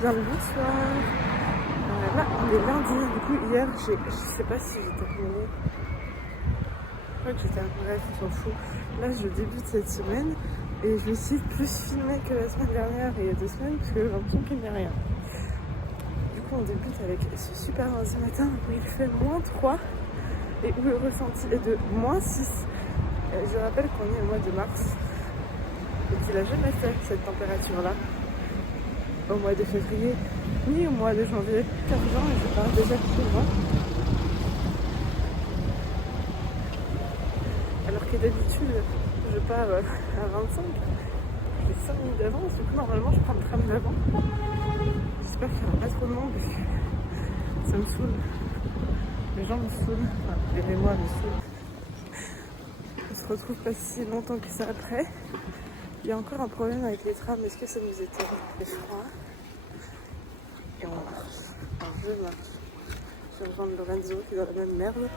Bien le bonsoir. Là, on est lundi. Du coup, hier, je sais pas si j'ai terminé. Je crois que j'ai terminé, bref, on s'en fout. Là, je débute cette semaine et je vais essayer de plus filmer que la semaine dernière et il y a 2 semaines parce que j'ai l'impression qu'il n'y a rien. Du coup, on débute avec ce super lundi matin où il fait -3 et où le ressenti est de -6. Je rappelle qu'on est au mois de mars et qu'il n'a jamais fait cette température-là au mois de février ni au mois de janvier. 15 ans et je pars déjà plus loin. Alors que d'habitude je pars à 25. J'ai 5 minutes d'avance, du coup normalement je prends le tram d'avant. J'espère qu'il n'y aura pas trop de monde parce que ça me saoule. Les gens me saoulent, enfin les mémoires me saoulent. On se retrouve pas si longtemps que ça après. Il y a encore un problème avec les trams, est-ce que ça nous éteint? Il fait froid. Et on marche. Enfin, je marche. Je vais rejoindre Lorenzo qui est dans la même merde.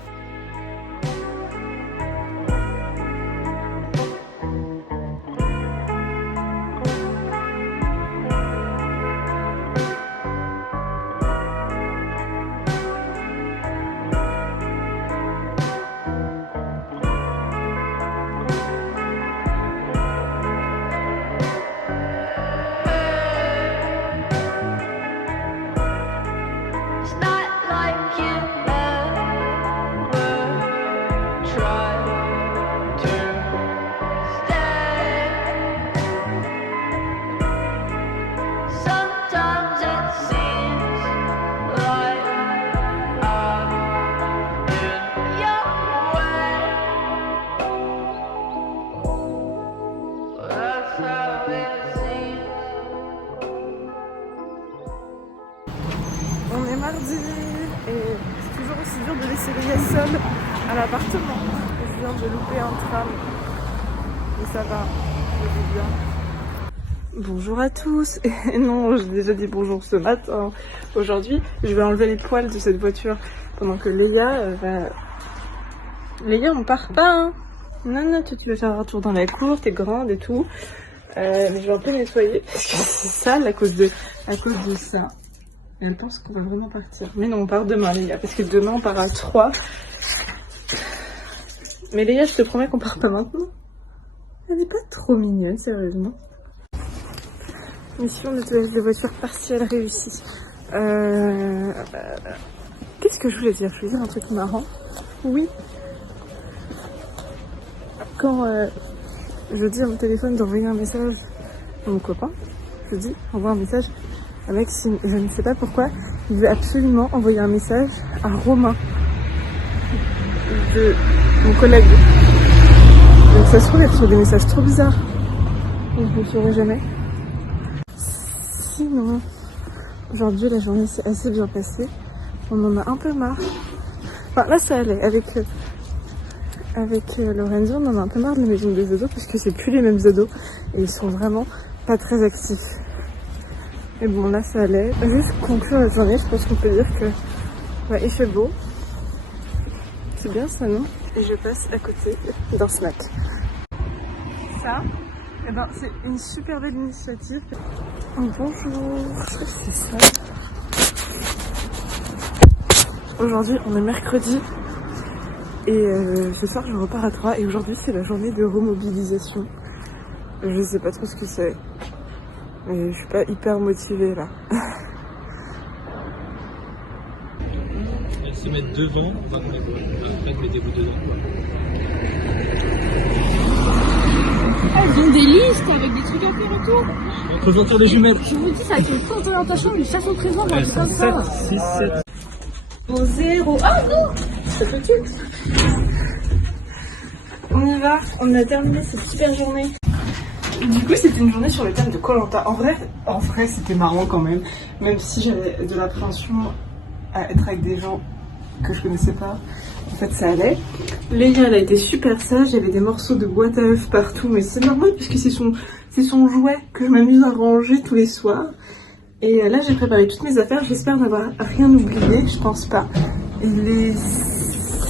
On est mardi et c'est toujours aussi dur de laisser Léa seule à l'appartement. Je viens de louper un tram et ça va, je vais bien. Bonjour à tous. Et non, j'ai déjà dit bonjour ce matin. Aujourd'hui, je vais enlever les poils de cette voiture pendant que Léa va... Léa, on part pas, hein. Non, toi tu vas faire un tour dans la cour, t'es grande et tout. Mais je vais un peu nettoyer parce que c'est sale à cause de ça. Et elle pense qu'on va vraiment partir. Mais non, on part demain, Léa, parce que demain, on part à 3. Mais Léa, je te promets qu'on part pas maintenant. Elle n'est pas trop mignonne, sérieusement. Mission nettoyage de voiture partielle réussie. Qu'est-ce que je voulais dire? Je voulais dire un truc marrant. Oui. Quand je dis à mon téléphone d'envoyer un message à mon copain, je dis envoie un message à Maxime. Je ne sais pas pourquoi, il veut absolument envoyer un message à Romain, de mon collègue. Donc ça se trouve, il reçoit des messages trop bizarres. Donc je ne le saurai jamais. Sinon, aujourd'hui la journée s'est assez bien passée. On en a un peu marre. Enfin là ça allait. Avec Lorenzo, on en a un peu marre de la maison des ados parce que c'est plus les mêmes ados et ils sont vraiment pas très actifs. Et bon là ça allait. Juste conclure la journée, je pense qu'on peut dire que il fait beau. C'est bien ça, non? Et je passe à côté d'un snack. Ça, c'est une super belle initiative. Oh, bonjour, c'est ça. Aujourd'hui on est mercredi. Et ce soir je repars à 3 et aujourd'hui c'est la journée de remobilisation. Je sais pas trop ce que c'est. Mais je suis pas hyper motivée là. Elles se mettent devant, après mettez-vous dedans. Elles ont des listes avec des trucs à faire et tout. Représentant des jumelles. Je vous dis, ça va être une course d'orientation, une chasse au trésor, un truc comme ça. 7, 6, 7. Au 0. Ah non! Ça peut tuer. On y va, on a terminé cette super journée. Du coup c'était une journée sur le thème de Koh-Lanta. En vrai c'était marrant quand même. Même si j'avais de l'appréhension à être avec des gens que je connaissais pas. En fait ça allait. Léa elle a été super sage, il y avait des morceaux de boîte à œufs partout. Mais c'est normal puisque c'est son jouet que je m'amuse à ranger tous les soirs. Et là j'ai préparé toutes mes affaires, j'espère n'avoir rien oublié, je pense pas. Il est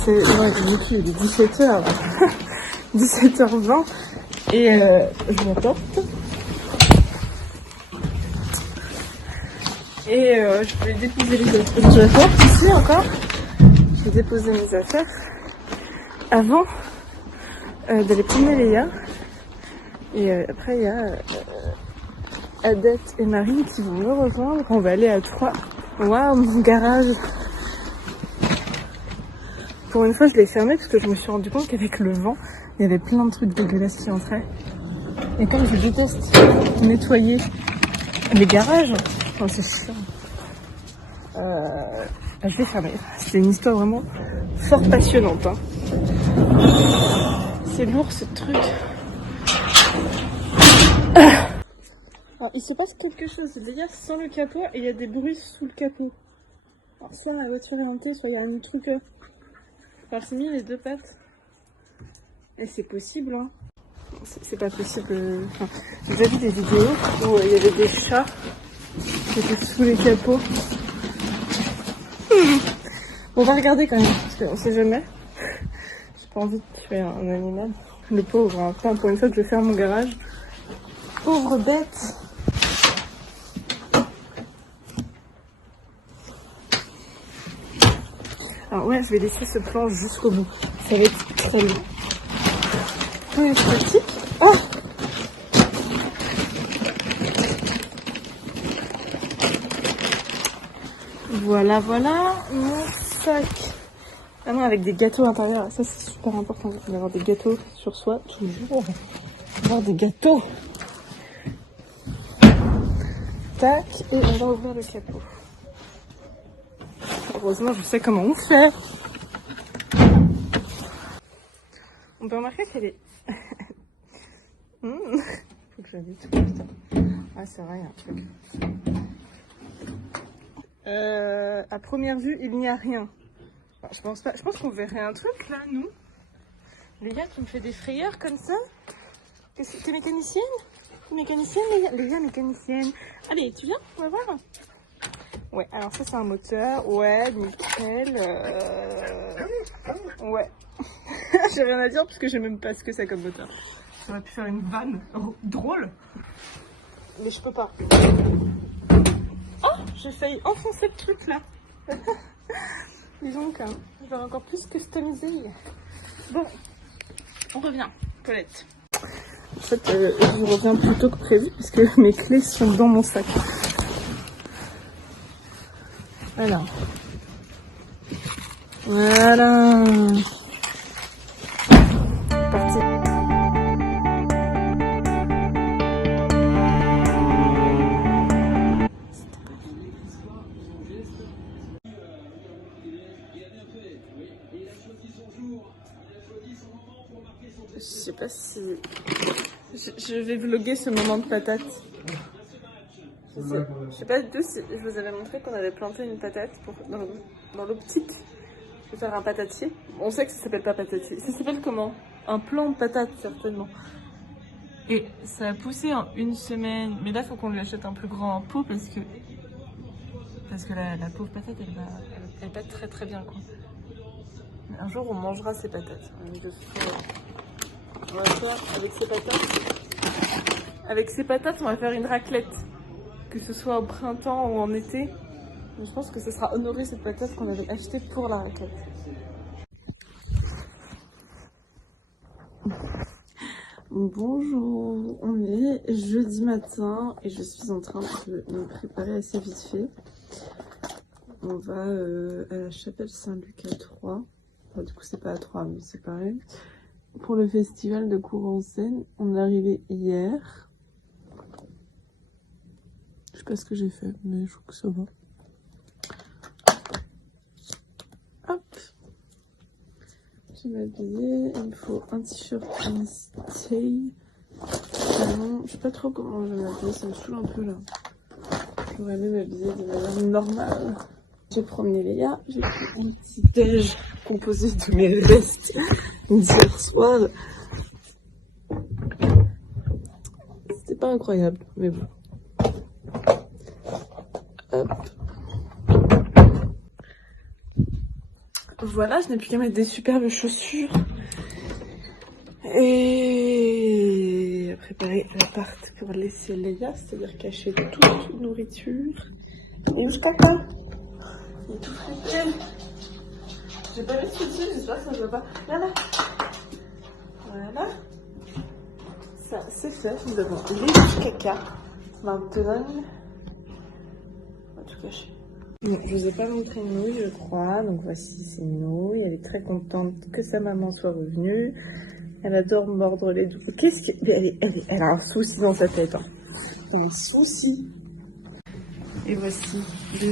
17h. 17h20 et je m'apporte. Et je vais déposer les affaires. Je rentre ici encore. Je vais déposer mes affaires avant d'aller promener Léa. Et après, il y a Adette et Marie qui vont me rejoindre. On va aller à 3. Waouh, mon garage. Pour une fois, je l'ai fermé parce que je me suis rendu compte qu'avec le vent, il y avait plein de trucs dégueulasses qui entraient. Et comme je déteste nettoyer les garages, enfin, c'est chiant. Je vais fermer. C'était une histoire vraiment fort passionnante. Hein. C'est lourd ce truc. Alors, il se passe quelque chose. Léa sans le capot et il y a des bruits sous le capot. Alors soit la voiture est hantée, soit il y a un truc. Alors c'est mis les deux pattes. Et c'est possible, hein. C'est pas possible. Enfin, j'ai déjà vu des vidéos où il y avait des chats qui étaient sous les capots. On va regarder quand même, parce qu'on sait jamais. J'ai pas envie de tuer un animal. Le pauvre, hein. Enfin, pour une fois que je vais faire mon garage. Pauvre bête. Alors ouais, je vais laisser ce plan jusqu'au bout. Ça va être très long. Oui, pratique. Oh, voilà, voilà mon sac. Ah non, avec des gâteaux à l'intérieur. Ça, c'est super important d'avoir des gâteaux sur soi, toujours. Avoir des gâteaux. Tac, et on va ouvrir le capot. Heureusement, je sais comment on fait. On peut remarquer qu'elle est... Faut que j'habite. Ah, c'est vrai, il y a un truc. À première vue, il n'y a rien. Enfin, je pense pas. Je pense qu'on verrait un truc là, nous. Les gars qui me fait des frayeurs comme ça. T'es mécanicienne? Mécanicienne, les gars, mécanicienne. Allez, tu viens? On va voir. Ouais, alors ça c'est un moteur. Ouais, nickel. Ouais. J'ai rien à dire parce que je sais même pas ce que c'est comme moteur. J'aurais pu faire une vanne drôle. Mais je peux pas. Oh, j'ai failli enfoncer le truc là. Dis donc, hein, je vais encore plus customiser. Bon, on revient. Colette. En fait, je reviens plus tôt que prévu parce que mes clés sont dans mon sac. Voilà. Voilà. Parti. Je sais pas si... Je vais vlogger ce moment de patate. Je sais pas du tout si je vous avais montré qu'on avait planté une patate dans l'optique de faire un patatier. On sait que ça s'appelle pas patatier. Ça s'appelle comment? Un plant de patate certainement. Et ça a poussé en une semaine. Mais là, il faut qu'on lui achète un plus grand pot parce que la pauvre patate, elle va très très bien quoi. Mais un jour, on mangera ces patates. On va faire avec ces patates. Avec ces patates, on va faire une raclette. Que ce soit au printemps ou en été. Mais je pense que ce sera honoré cette patate qu'on avait achetée pour la raclette. Bonjour, on est jeudi matin et je suis en train de me préparer assez vite fait. On va à la chapelle Saint-Luc à Troyes. Enfin, du coup c'est pas à Troyes mais c'est pareil. Pour le festival de cours en scène, on est arrivé hier. Je sais pas ce que j'ai fait, mais je trouve que ça va. Hop. Je vais m'habiller. Il me faut un t-shirt, un stay. Sinon, je sais pas trop comment je vais m'habiller, ça me saoule un peu là. J'aurais aimé m'habiller de manière normale. J'ai promené Léa, j'ai pris un petit déj composé de mes restes d'hier soir. C'était pas incroyable, mais bon. Hop. Voilà, je n'ai plus qu'à mettre des superbes chaussures et à préparer l'appart pour laisser Léa, c'est-à-dire cacher toute nourriture Et où je caca? Il est tout fragile. J'ai pas mis ce dessus, j'espère que ça se voit pas. Voilà. Voilà. Ça, c'est fait. Nous avons les caca. Maintenant, on va tout cacher. Bon, je vous ai pas montré Nouille, je crois. Donc voici, c'est Nouille. Elle est très contente que sa maman soit revenue. Elle adore mordre les doigts. Qu'est-ce que... Elle a un souci dans sa tête. Hein. Un souci. Et voici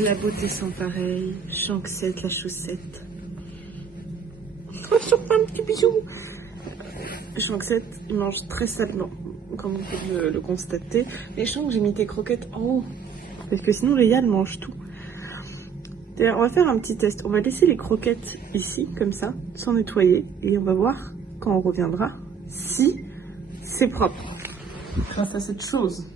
la beauté sans pareil. Chanxette, la chaussette. Je fais un petit bisou. Chanxette, il mange très salement, comme vous pouvez le constater. Les Chanx, j'ai mis tes croquettes en haut. Parce que sinon, les Yann mangent tout. D'ailleurs, on va faire un petit test. On va laisser les croquettes ici, comme ça, sans nettoyer. Et on va voir, quand on reviendra, si c'est propre. Grâce à cette chose.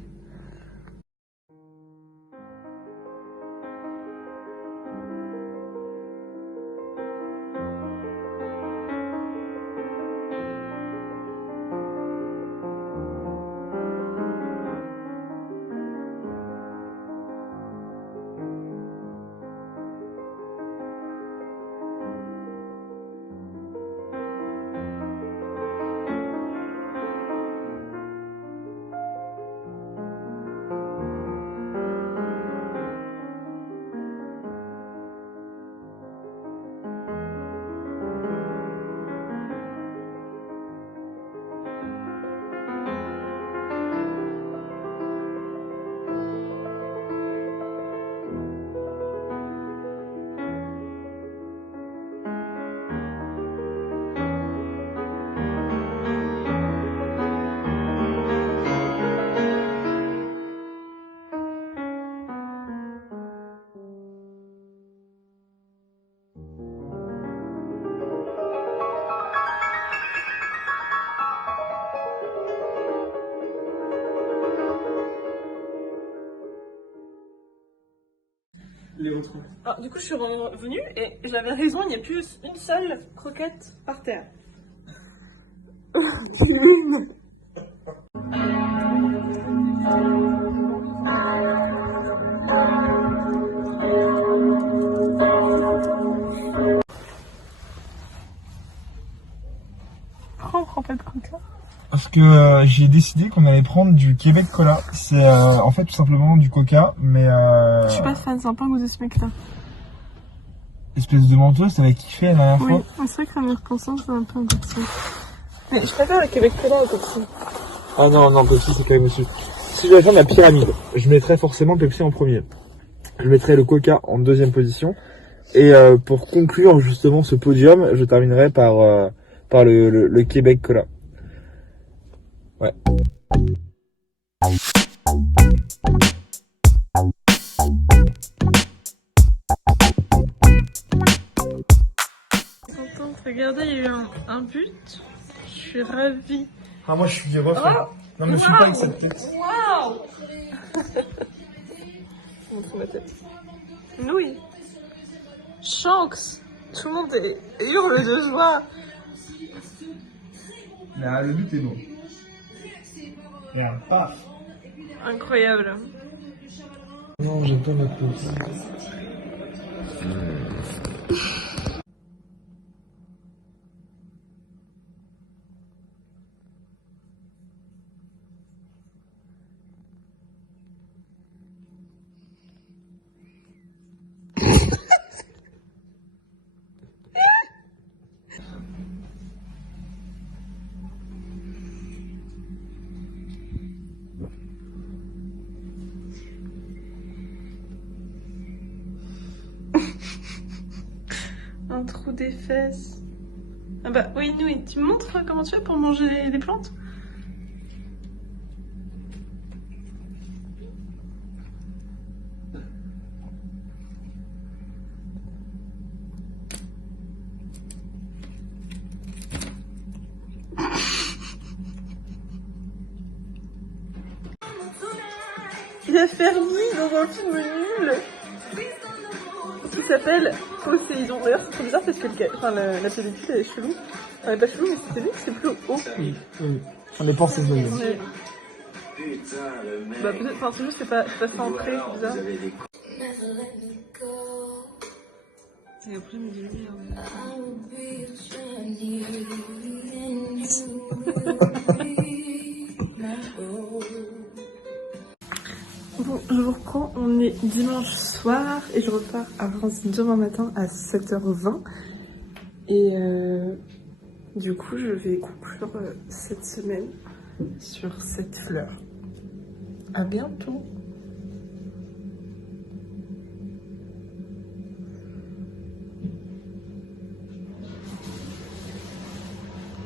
Les autres. Alors, du coup, je suis revenue et j'avais raison, il n'y a plus une seule croquette par terre. Une. Pourquoi on prend pas de coca? Parce que j'ai décidé qu'on allait prendre du Québec Cola. C'est en fait tout simplement du coca, mais Je suis pas fan, c'est un peu un goût de ce mec là. espèce de menteuse, t'avais kiffé la dernière Oui, fois. c'est vrai que la meilleure conscience, c'est un peu un goût de ça. Mais je préfère le Québec Cola au Pepsi. Ah non, Pepsi c'est quand même au-dessus. Si je devais faire la pyramide, je mettrais forcément Pepsi en premier. Je mettrais le coca en deuxième position. Et pour conclure justement ce podium, je terminerai par le Québec Cola. Ouais. Contente, regardez, il y a eu un but. Je suis ravie. Ah moi je suis refait. Oh, Non mais je suis pas avec cette tête. Waouh. Je montre ma tête. Nouille. Shanks. Tout le monde hurle de joie. Là, le but est bon. Regarde, paf. Incroyable. Non, j'aime pas ma course. Un trou des fesses. Ah bah oui, Nouille, tu me montres comment tu fais pour manger les plantes? Il a fait nuit dans un film nul qui s'appelle Poséidon. D'ailleurs, c'est trop bizarre parce que la pellicule elle est chelou. Elle est pas chelou, mais c'était lui, c'est plus haut. Oui. On est pensé de Mais... Bah peut-être, enfin c'est juste, c'est pas centré, c'est bizarre. Et après, me dire, Bon, je vous reprends, on est dimanche soir et je repars à Valenciennes demain matin à 7h20. Et du coup, je vais conclure cette semaine sur cette fleur. À bientôt!